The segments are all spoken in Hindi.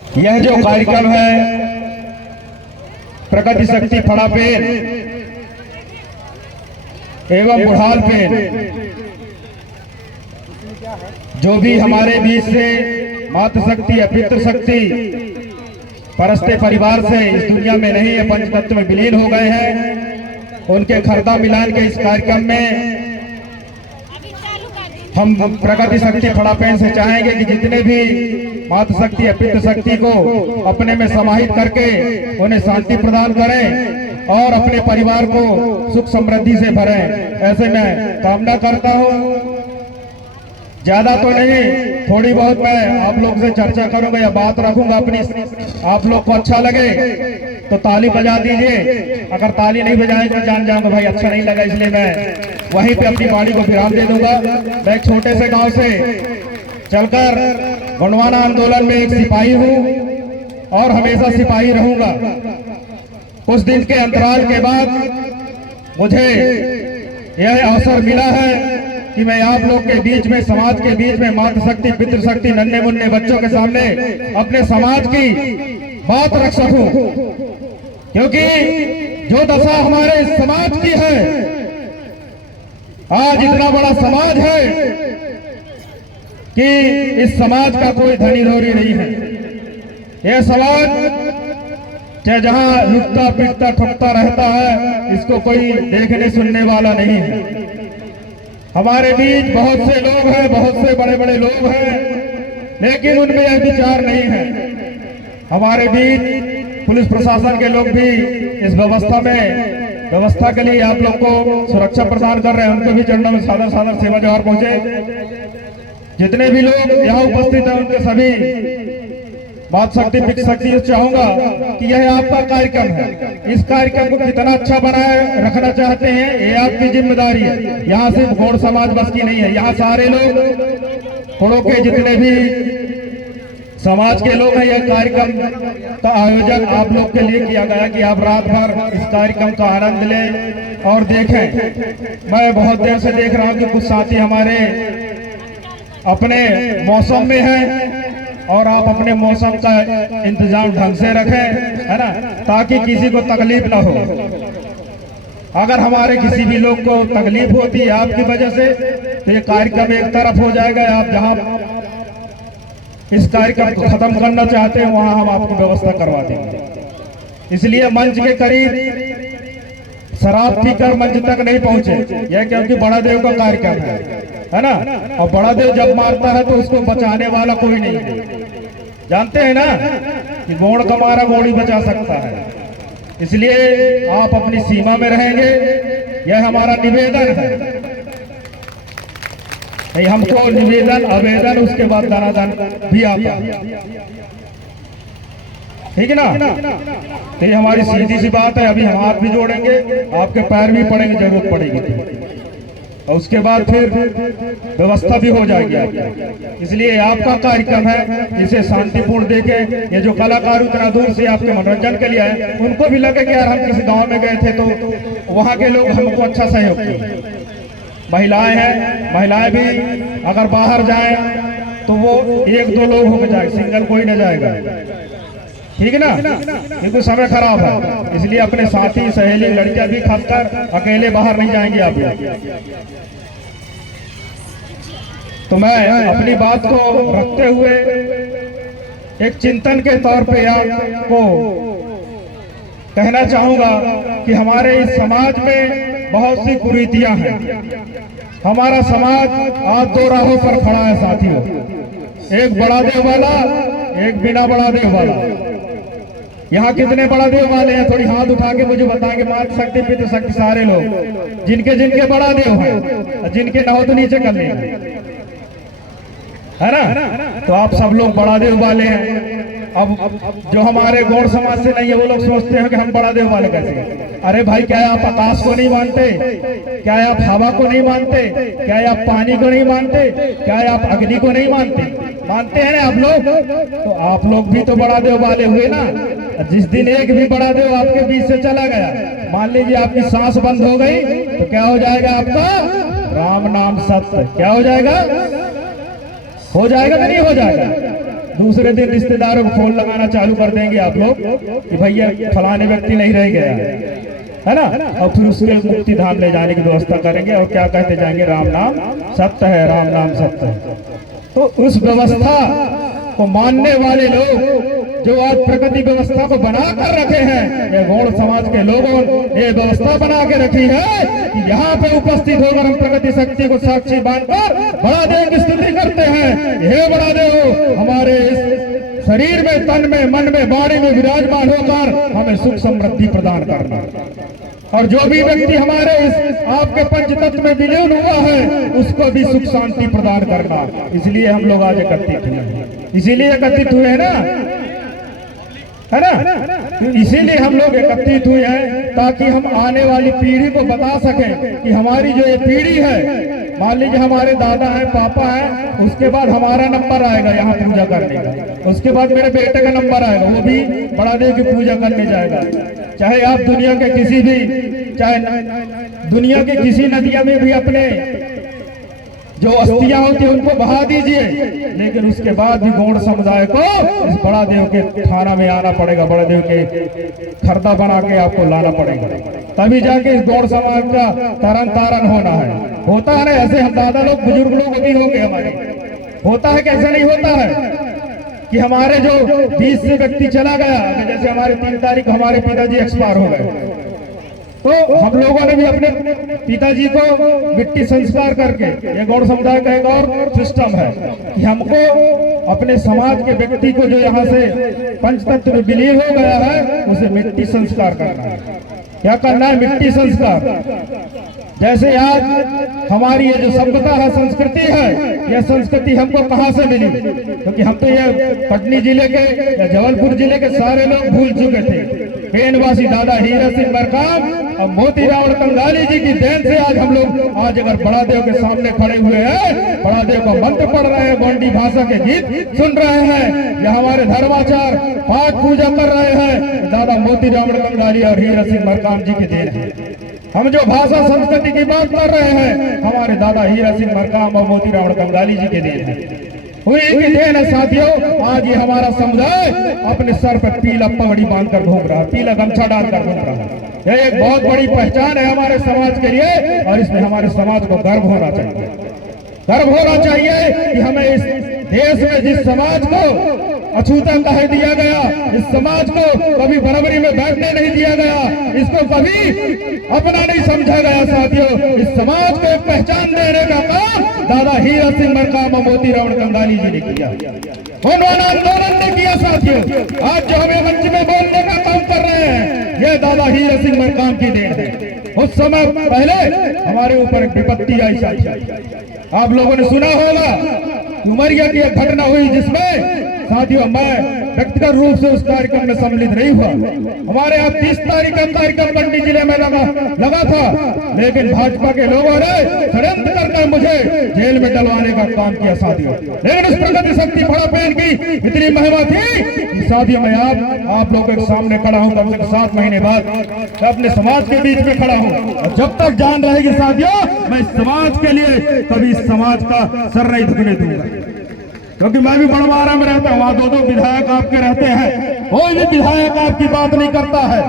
यह जो कार्यक्रम है प्रगति शक्ति फड़ापेन एवं बुढ़ालपेन, जो भी हमारे बीच से मातृशक्ति या पितृशक्ति परस्ते परिवार से इस दुनिया में नहीं है, पंचतत्व में विलीन हो गए हैं, उनके खरदा मिलान के इस कार्यक्रम में हम प्रगति शक्ति फड़ापेन से चाहेंगे कि जितने भी मातृशक्ति या पितृशक्ति को अपने में समाहित करके उन्हें शांति प्रदान करें और अपने परिवार को सुख समृद्धि से भरें। ऐसे मैं कामना करता हूँ। ज्यादा तो नहीं, थोड़ी बहुत मैं आप लोग से चर्चा करूंगा या बात रखूंगा अपनी। आप लोग को अच्छा लगे तो ताली बजा दीजिए, अगर ताली नहीं बजाएंगे तो जान जाऊंगा भाई अच्छा नहीं लगा, इसलिए मैं वहीं पे अपनी वाणी को विराम दे दूंगा। मैं एक छोटे से गांव से चलकर गोंडवाना आंदोलन में एक सिपाही हूँ और हमेशा सिपाही रहूंगा। कुछ दिन के अंतराल के बाद मुझे यह अवसर मिला है कि मैं आप लोग के बीच में, समाज के बीच में मातृशक्ति पितृशक्ति नन्हे मुन्ने बच्चों के सामने अपने समाज की बात रख सकूं, क्योंकि जो दशा हमारे समाज की है, आज इतना बड़ा समाज है कि इस समाज का कोई धनी धोरी नहीं है। यह समाज चाहे जहां लुटता पिटता ठुकता रहता है, इसको कोई देखने सुनने वाला नहीं है। हमारे बीच बहुत से लोग हैं, बहुत से बड़े बड़े लोग हैं, लेकिन उनमें यह विचार नहीं है। हमारे बीच पुलिस प्रशासन के लोग भी इस व्यवस्था के लिए आप लोग को सुरक्षा प्रदान कर रहे हैं, उनको भी चरणों में सादर सादर सेवा जोहार पहुंचे। जितने भी लोग यहाँ उपस्थित हैं उनके सभी मातृशक्ति पितृशक्ति चाहूंगा कि यह आपका कार्यक्रम है। इस कार्यक्रम को कितना अच्छा बनाए रखना चाहते हैं, ये आपकी जिम्मेदारी है। यहाँ सिर्फ गौड़ समाज बस की नहीं है, यहाँ सारे लोग गौड़ों के जितने भी समाज के लोग हैं। यह कार्यक्रम का आयोजन आप लोग के लिए किया गया कि आप रात भर इस कार्यक्रम का आनंद लें और देखें। मैं बहुत देर से देख रहा हूँ कि कुछ साथी हमारे अपने मौसम में हैं और आप अपने मौसम का इंतजाम ढंग से रखें, है ना, ताकि किसी को तकलीफ ना हो। अगर हमारे किसी भी लोग को तकलीफ होती है आपकी वजह से, तो ये कार्यक्रम एक तरफ हो जाएगा। आप जहां इस कार्यक्रम को खत्म करना चाहते हैं वहां हम आपकी व्यवस्था करवा देंगे। इसलिए मंच के करीब शराब पीकर मंच तक नहीं पहुंचे, यह क्योंकि बड़ा देव का कार्यक्रम है ना, और बड़ा देव जब मारता है तो उसको बचाने वाला कोई नहीं है। जानते हैं ना कि गोड़ का मारा गोड़ी बचा सकता है, इसलिए आप अपनी सीमा में रहेंगे, यह हमारा निवेदन है। नहीं, हमको निवेदन आवेदन उसके बाद दानादान भी आता है, ठीक है ना। तो ये हमारी सीधी सी बात है। अभी हम हाथ भी जोड़ेंगे, आपके पैर भी पड़ेंगे, जरूरत पड़ेगी, और उसके बाद फिर व्यवस्था भी हो जाएगी। इसलिए आपका कार्यक्रम है, इसे शांतिपूर्ण देखें। ये जो कलाकार इतना दूर से आपके मनोरंजन के लिए आए, उनको भी लगे कि यार हम किसी गांव में गए थे तो वहां के लोग हमको अच्छा सहयोग किए। महिलाएं हैं, महिलाएं भी अगर बाहर जाएं तो वो एक दो लोग होकर जाए, सिंगल कोई न जाएगा, ठीक है ना, क्योंकि समय खराब है। इसलिए अपने साथी सहेली लड़कियां भी खासकर अकेले बाहर नहीं जाएंगे आप। तो मैं अपनी बात को रखते हुए एक चिंतन के तौर पे आपको कहना चाहूंगा कि हमारे इस समाज में बहुत सी कुरीतियां हैं। हमारा समाज आज दो राहों पर खड़ा है साथियों, एक बड़ा देव वाला, एक बिना बड़ा देव वाला। यहाँ कितने बड़ा देव वाले हैं? थोड़ी हाथ उठा के मुझे बताएंगे। मातृशक्ति पितृशक्ति सारे लोग, जिनके जिनके बड़ा देव है, जिनके न हो तो नीचे कर लेंगे, है ना। तो आप सब लोग बड़ा देव वाले हैं। अब जो हमारे गौड़ समाज से नहीं है वो लोग सोचते हैं कि हम बड़ा देव वाले कैसे। अरे भाई, क्या आप आकाश को नहीं मानते? क्या आप हवा को नहीं मानते? क्या आप पानी को नहीं मानते? क्या आप अग्नि को नहीं मानते? मानते हैं ना आप लोग, तो आप लोग भी तो बड़ा देव वाले हुए ना। जिस दिन एक भी बड़ा देव आपके बीच से चला गया, मान लीजिए आपकी सांस बंद हो गई, तो क्या हो जाएगा आपका? राम नाम सत्य। क्या हो जाएगा? हो जाएगा कि नहीं हो जाएगा? दूसरे दिन रिश्तेदारों को फोन लगाना चालू कर देंगे आप लोग कि भैया फलाने व्यक्ति नहीं रह गया है ना, और फिर उसके मुक्ति धाम ले जाने की व्यवस्था करेंगे और क्या कहते जाएंगे, राम नाम सत्य है, राम नाम सत्य है। तो उस व्यवस्था को मानने वाले लोग जो आज प्रगति व्यवस्था को बना कर रखे हैं, ये गौड़ समाज के लोगों ने ये व्यवस्था बना के रखी है कि यहाँ पे उपस्थित होकर हम प्रगति शक्ति को साक्षी मानकर बड़ा देव की स्तुति करते हैं। हे बड़ा देव, हमारे इस शरीर में, तन में, मन में, वाणी में विराजमान होकर हमें सुख समृद्धि प्रदान करना, और जो भी व्यक्ति हमारे इस आपके पंचतत्व में विलीन हुआ है उसको भी सुख शांति प्रदान करना। इसलिए हम लोग आज एकत्रित हुए, इसीलिए एकत्रित हुए हैं ना, है ना, तो इसीलिए हम लोग एकत्रित हुए हैं ताकि हम आने वाली पीढ़ी को बता सकें कि हमारी जो ये पीढ़ी है, मान लीजिए हमारे दादा हैं, पापा हैं, उसके बाद हमारा नंबर आएगा यहाँ पूजा करने का, उसके बाद मेरे बेटे का नंबर आएगा, वो भी बड़ा देव की पूजा करने जाएगा। चाहे आप दुनिया के किसी भी, चाहे दुनिया के किसी नदिया में भी अपने जो अस्थियां होती है उनको बहा दीजिए, लेकिन उसके बाद भी गौड़ समुदाय को इस बड़ा देव के थाना में आना पड़ेगा, बड़ा देव के खरदा बना के आपको लाना पड़ेगा, तभी जाके इस गौड़ समाज का तरन तारण होना है। होता है ना ऐसे, हम दादा लोग बुजुर्ग लोग भी होंगे हमारे, होता है कैसे नहीं होता है कि हमारे जो 20 से व्यक्ति चला गया, जैसे हमारे 3 तारीख हमारे पिताजी एक्सपायर हो गए, तो हम लोगों ने भी अपने पिताजी को मिट्टी संस्कार करके, ये गौड़ समुदाय का एक और सिस्टम है कि हमको अपने समाज के व्यक्ति को जो यहाँ से पंचतत्व में विलीन हो गया है उसे मिट्टी संस्कार करना है। क्या करना है? मिट्टी संस्कार। जैसे आज हमारी ये जो सभ्यता है, संस्कृति है, यह संस्कृति हमको कहाँ से मिली? क्योंकि हम तो ये पटनी जिले के या जबलपुर जिले के सारे लोग भूल चुके थे। पेनवासी दादा हीरा सिंह मरकाम और मोती रावण कंगाली जी की देन से आज हम लोग आज अगर बड़ा देव के सामने खड़े हुए हैं, बड़ा देव का मंत्र पढ़ रहे हैं, गोंडी भाषा के गीत सुन रहे हैं, या हमारे धर्माचार पाठ पूजा कर रहे हैं, दादा मोती रावण कंगाली और हीरा सिंह मरकाम जी की देन है। हम जो भाषा संस्कृति की बात कर रहे हैं, हमारे दादा हीरा सिंह मरकाम और मोती रावण कंगाली जी के देन है, हुई की देन है। साथियों, आज ये हमारा समुदाय अपने सर पर पीला पगड़ी बांधकर घूम रहा है, पीला गमछा डालकर घूम रहा है। यह एक बहुत बड़ी पहचान है हमारे समाज के लिए, और इसमें हमारे समाज को गर्व होना चाहिए। गर्व होना चाहिए कि हमें इस देश में जिस समाज को अछूता कह दिया गया, इस समाज को कभी बराबरी में बैठने नहीं दिया गया, इसको कभी अपना नहीं समझा गया। साथियों, इस समाज को पहचान देने का काम दादा हीरा सिंह मरकाम और मोती रावण कंगाली जी ने किया, उन्होंने आंदोलन ने किया। साथियों, आज जो हमें मंच में बोलने का काम कर रहे हैं, ये दादा हीरा सिंह मरकाम की देन है। उस समय पहले हमारे ऊपर विपत्ति आई, आप लोगों ने सुना होगा उमरिया की एक घटना हुई जिसमें साथियों मैं व्यक्तिगत रूप से उस कार्यक्रम में सम्मिलित नहीं हुआ। हमारे यहाँ 30 तारीख का कार्यक्रम मंडी जिले में लगा था, लेकिन भाजपा के लोगों ने षड्यंत्र करके मुझे जेल में डलवाने का काम किया। साथियों, लेकिन उस प्रगति शक्ति बड़ा पेन की इतनी महिमा थी। साथियों, मैं आप लोगों के सामने खड़ा हूँ, कम से कम 7 महीने बाद मैं अपने समाज के बीच में खड़ा हूँ, और जब तक जान रहेगी साथियों, मैं इस समाज के लिए कभी इस समाज का सर नहीं झुकने दूंगा। क्योंकि मैं भी बड़वारा में रहता हूँ, वहाँ 2-2 विधायक आपके रहते हैं, कोई भी विधायक आपकी बात नहीं करता है,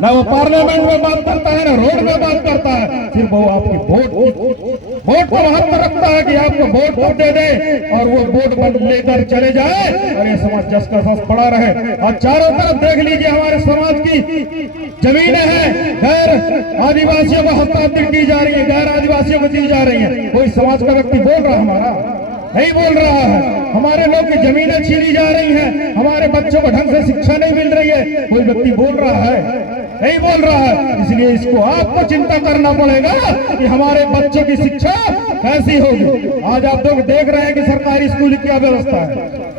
ना वो पार्लियामेंट में बात करता है, ना रोड में बात करता है, सिर्फ वो आपकी वोट को महत्व रखता है कि आपको वोट कब दे दे और वो वोट लेकर चले जाए और ये समाज जस का सस पड़ा रहे। और चारों तरफ देख लीजिए, हमारे समाज की जमीनें हैं, गैर आदिवासियों को हस्तांतरित की जा रही है, गैर आदिवासियों को दी जा रही है। कोई समाज का व्यक्ति बोल रहा हमारा नहीं बोल रहा है। हमारे लोग की जमीनें छीनी जा रही हैं, हमारे बच्चों को ढंग से शिक्षा नहीं मिल रही है, कोई व्यक्ति बोल रहा है नहीं बोल रहा है। इसलिए इसको आपको चिंता करना पड़ेगा कि हमारे बच्चों की शिक्षा कैसी होगी। आज आप लोग देख रहे हैं कि सरकारी स्कूल की क्या व्यवस्था है।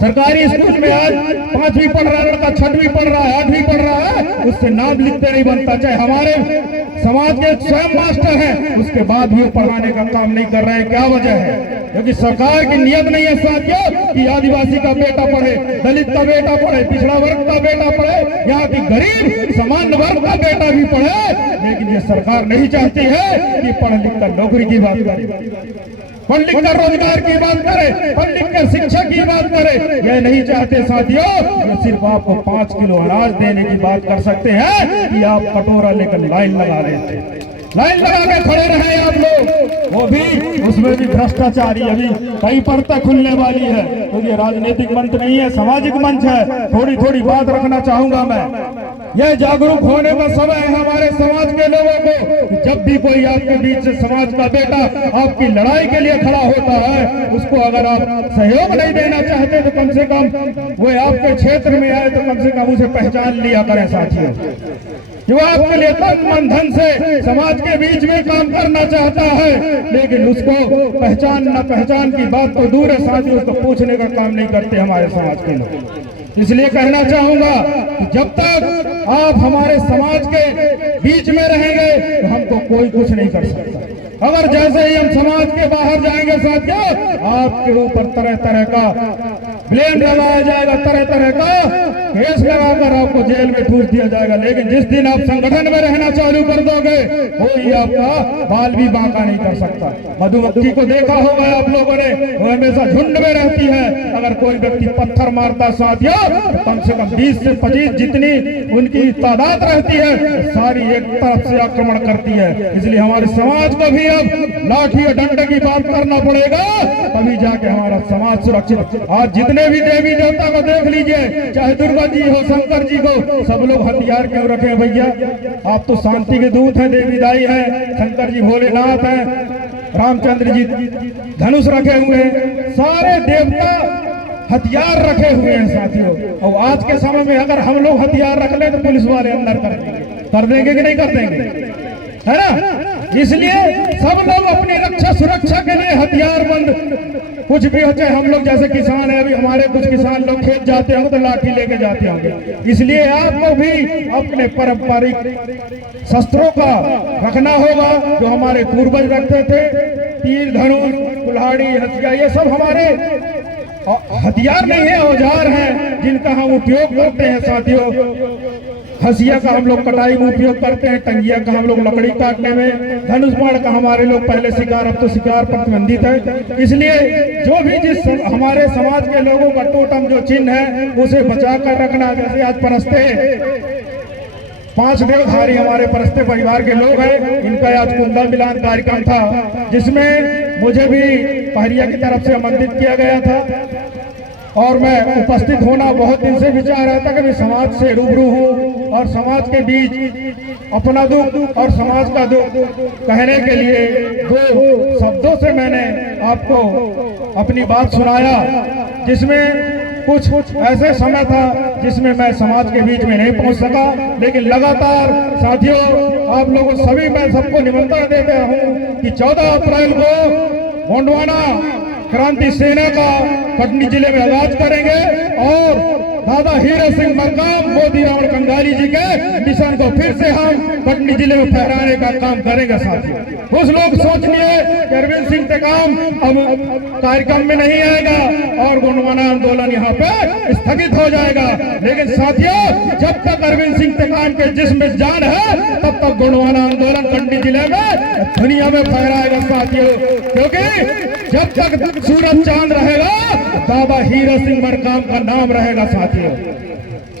सरकारी स्कूल में आज 5वीं पढ़ रहा है लड़का, 6वीं पढ़ रहा है, 8वीं पढ़ रहा है, उससे नाम लिखते नहीं बनता। चाहे हमारे समाज के स्वयं मास्टर हैं, उसके बाद भी वो पढ़ाने का काम नहीं कर रहे हैं। क्या वजह है? क्योंकि सरकार की नियत नहीं है साथियों कि आदिवासी का बेटा पढ़े, दलित का बेटा पढ़े, पिछड़ा वर्ग का बेटा पढ़े, यहाँ की गरीब सामान्य वर्ग का बेटा भी पढ़े। लेकिन ये सरकार नहीं चाहती है कि पढ़ लिख कर नौकरी की बात करें। पढ़ लिख कर रोजगार की बात करे, पढ़ लिख कर शिक्षा की बात करे। ये नहीं चाहते साथियों, ये सिर्फ आपको 5 किलो अनाज देने की बात कर सकते हैं कि आप कटोरा लेकर लाइन लगा रहे थे, लाइन लगा के खड़े रहे आप लोग। वो भी उसमें भी भ्रष्टाचारी अभी कई परतें खुलने वाली है, क्योंकि तो राजनीतिक मंच नहीं है, सामाजिक मंच है। थोड़ी थोड़ी बात रखना चाहूंगा मैं। यह जागरूक होने का समय है हमारे समाज के लोगों को। जब भी कोई आपके बीच से समाज का बेटा आपकी लड़ाई के लिए खड़ा होता है, उसको अगर आप सहयोग नहीं देना चाहते तो कम से कम वो आपके क्षेत्र में आए तो कम से कम उसे पहचान लिया करें साथियों। जो आपके लिए तन मन धन से समाज के बीच में काम करना चाहता है, लेकिन उसको पहचान न पहचान की बात तो दूर है साथियों, उसको पूछने का काम नहीं करते हमारे समाज के लोग। इसलिए कहना चाहूंगा कि जब तक आप हमारे समाज के बीच में रहेंगे तो हमको कोई कुछ नहीं कर सकता। अगर जैसे ही हम समाज के बाहर जाएंगे साथियों, आपके ऊपर तरह तरह का ब्लेम लगाया जाएगा, तरह तरह का केस लगाकर आपको जेल में ठूस दिया जाएगा। लेकिन जिस दिन आप संगठन में रहना चालू कर दोगे, कोई आपका बाल भी बांका नहीं कर सकता। मधुमक्खी को देखा होगा आप लोगों ने, वो हमेशा झुंड में रहती है। अगर कोई व्यक्ति पत्थर मारता साथियों, तो कम से कम 20 से 25 जितनी उनकी तादाद रहती है, सारी एक तरफ से आक्रमण करती है। इसलिए हमारे समाज को भी अब लाठी और डंडे की बात करना पड़ेगा, तभी जाके हमारा समाज सुरक्षित। आज जितने भी देवी देवता को देख लीजिए, चाहे दुर्गा जी हो, शंकर जी को, सब लोग हथियार क्यों रखे हैं भैया? आप तो शांति के दूत हैं, देवी दाई हैं, शंकर जी भोलेनाथ हैं, रामचंद्र जी धनुष रखे हुए हैं, सारे देवता हथियार रखे हुए हैं साथियों। और आज के समय में अगर हम लोग हथियार रख लें तो पुलिस वाले अंदर कर देंगे कि नहीं कर देंगे, है ना? इसलिए सब लोग अपनी रक्षा सुरक्षा के लिए हथियार बंद, कुछ भी हो चाहे हम लोग जैसे किसान है, अभी हमारे कुछ किसान लोग खेत जाते होंगे तो लाठी लेके जाते होंगे। इसलिए आपको भी अपने पारंपरिक शस्त्रों का रखना होगा, जो हमारे पूर्वज रखते थे। तीर, धनुष, कुल्हाड़ी, हथियार, ये सब हमारे हथियार नहीं है, औजार हैं जिनका हम उपयोग करते हैं साथियों। हंसिया का हम लोग कटाई में उपयोग करते हैं, टंगिया का हम लोग लकड़ी काटने में, धनुष बाण का हमारे लोग पहले शिकार, अब तो शिकार प्रतिबंधित है। इसलिए जो भी जिस हमारे समाज के लोगों का टोटम जो चिन्ह है उसे बचा कर रखना। जैसे आज परस्ते 5 देवधारी हमारे परस्ते परिवार के लोग हैं, इनका आज कुंदा मिलान कार्यक्रम था, जिसमें मुझे भी पहरिया की तरफ से आमंत्रित किया गया था और मैं उपस्थित होना बहुत दिन से विचार रहा था कि मैं समाज से रूबरू हूँ और समाज के बीच अपना दुख और समाज का दुख कहने के लिए 2 शब्दों से मैंने आपको अपनी बात सुनाया, जिसमें कुछ ऐसे समय था जिसमें मैं समाज के बीच में नहीं पहुंच सका। लेकिन लगातार साथियों, आप लोगों सभी मैं सबको निमंत्रण देता हूं कि 14 अप्रैल को गोंडवाना क्रांति सेना का कटनी जिले में आगाज करेंगे और दादा हीरा सिंह मरकाम, मोदी रावण कंगाली जी के मिशन को फिर से हम कटनी जिले में फहराने का काम करेंगे साथियों। कुछ लोग सोच लिए कि अरविंद सिंह टेकाम अब कार्यक्रम में नहीं आएगा और गोंडवाना आंदोलन यहाँ पे स्थगित हो जाएगा, लेकिन साथियों जब तक अरविंद सिंह टेकाम के जिस्म में जान है तब तक गोंडवाना आंदोलन कटनी जिले में दुनिया में फहराएगा साथियों। क्योंकि जब तक सूरज चांद रहेगा दादा हीरा सिंह मरकाम का नाम रहेगा साथियों।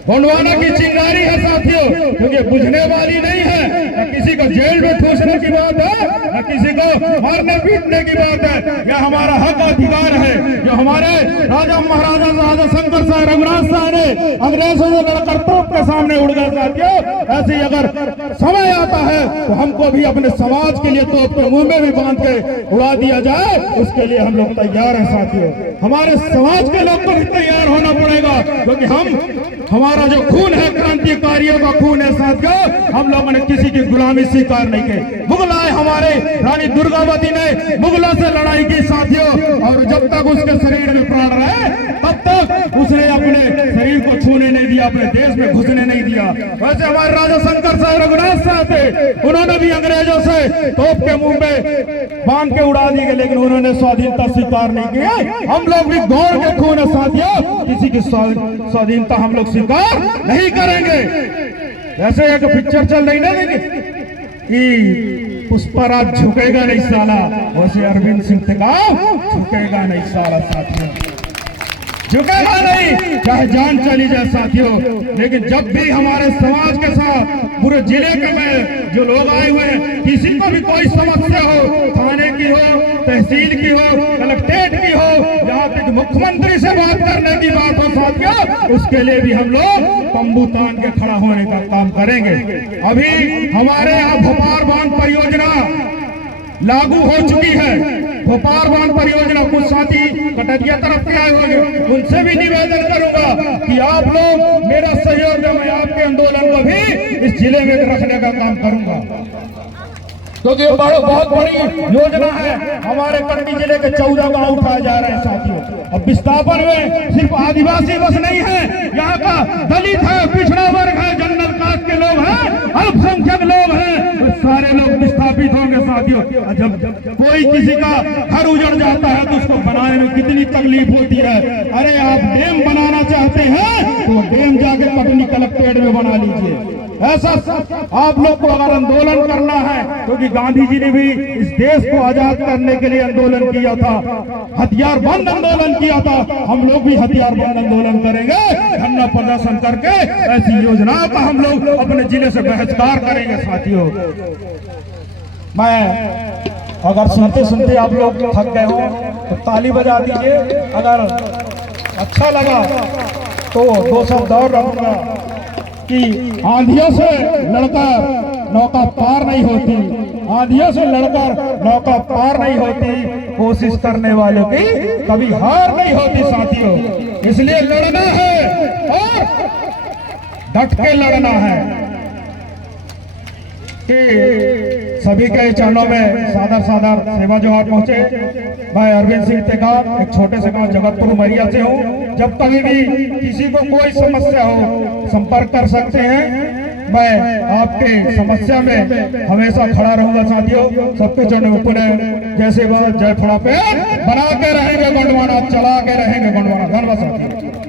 गोंडवाना की चिंगारी है साथियों, क्योंकि बुझने वाली नहीं है। न किसी को जेल में ठूसने की बात है, न किसी को मारने पीटने की बात है। यह हमारा हक अधिकार है जो हमारे राजा महाराजा राजा शंकर साहब रघुनाथ साहब ने अंग्रेजों को करतूत के सामने उड़ गए साथियों। ऐसे ही अगर समय आता है तो हमको भी अपने समाज के लिए तो अपने मुंह में भी बांध के उड़ा दिया जाए, उसके लिए हम लोग तैयार हैं साथियों। हमारे समाज के लोग को भी तैयार होना पड़ेगा, क्योंकि हमारा जो खून है क्रांतिकारियों का खून है साथियों। हम लोगों ने किसी की गुलामी स्वीकार नहीं की। मुगल आए, हमारे रानी दुर्गावती ने मुगलों से लड़ाई की साथियों, और जब तक उसके शरीर में प्राण रहे तब तक उसने अपने शरीर को छूने नहीं दिया, अपने देश में घुसने नहीं दिया। वैसे हमारे राजा शंकर साहब रघुनाथ साहब थे, उन्होंने भी अंग्रेजों से तोप के मुंह में बांध के उड़ा दी, लेकिन उन्होंने स्वाधीनता स्वीकार नहीं की। हम लोग भी गौर के खून है साथियों, किसी की स्वाधीनता हम लोग स्वीकार नहीं करेंगे। वैसे एक पिक्चर चल रही ना कि पुष्पराज झुकेगा नहीं साला, वैसे अरविंद सिंह टेकाम झुकेगा नहीं साला साथियों, झुकेगा नहीं, चाहे जान चली जाए साथियों। लेकिन जब भी हमारे समाज के साथ पूरे जिले के में जो लोग आए हुए हैं, किसी को भी कोई समस्या हो, थाने की हो, तहसील की हो, कलेक्ट्रेट की हो, यहाँ तक मुख्यमंत्री से बात करने की बात हो साथियों, उसके लिए भी हम लोग तंबू तान के खड़ा होने का काम करेंगे। अभी हमारे यहाँ भोपाल बांध परियोजना लागू हो चुकी है। भोपाल बांध परियोजना कुछ साथी कटरिया तरफ के आए होंगे, उनसे भी निवेदन करूंगा कि आप लोग मेरा सहयोग दें, मैं आपके आंदोलन को भी इस जिले में रखने का काम करूंगा, क्योंकि ये बहुत बड़ी योजना है। हमारे कटनी जिले के 14 गांव उठाए जा रहे हैं साथियों। अब विस्थापन में सिर्फ आदिवासी बस नहीं है, यहाँ का दलित है, पिछड़ा वर्ग है, जनरल कास्ट के लोग हैं, अल्पसंख्यक लोग हैं, सारे लोग विस्थापित होंगे साथियों। जब कोई किसी का घर उजड़ जाता है तो उसको बनाने में कितनी तकलीफ होती है। अरे आप डैम बनाना चाहते हैं तो डैम जाके कटनी कलेक्ट्रेट में बना लीजिए। ऐसा आप लोग को अगर आंदोलन करना है, क्योंकि गांधी जी ने भी इस देश को आजाद करने के लिए आंदोलन किया था, हथियार बंद आंदोलन किया था, हम लोग भी हथियार बंद आंदोलन करेंगे, धरना प्रदर्शन करके ऐसी योजनाओं का हम लोग अपने जिले से बहिष्कार करेंगे साथियों। मैं अगर सुनते सुनते आप लोग थक गए हो तो ताली बजा दीजिए, अगर अच्छा लगा तो 2 शब्द और रखूंगा कि आंधियों से लड़कर नौका पार नहीं होती, आंधियों से लड़कर नौका पार नहीं होती, कोशिश करने वालों की कभी हार नहीं होती साथियों। इसलिए लड़ना है और डट के लड़ना है। कि सभी के चरणों में सादर सादर सेवा जोहार पहुंचे। मैं अरविंद सिंह टेकाम एक छोटे से गांव जगतपुर उमरिया से हूं। जब कभी भी किसी को कोई समस्या हो संपर्क कर सकते हैं। मैं आपके समस्या में हमेशा खड़ा रहूंगा साथियों। सबके चरणों में ऊपर जैसे वह जय थोड़ा पे बना के रहेंगे, गंडवाना चला के रहेंगे, गंडवाना धन्यवाद साथियों।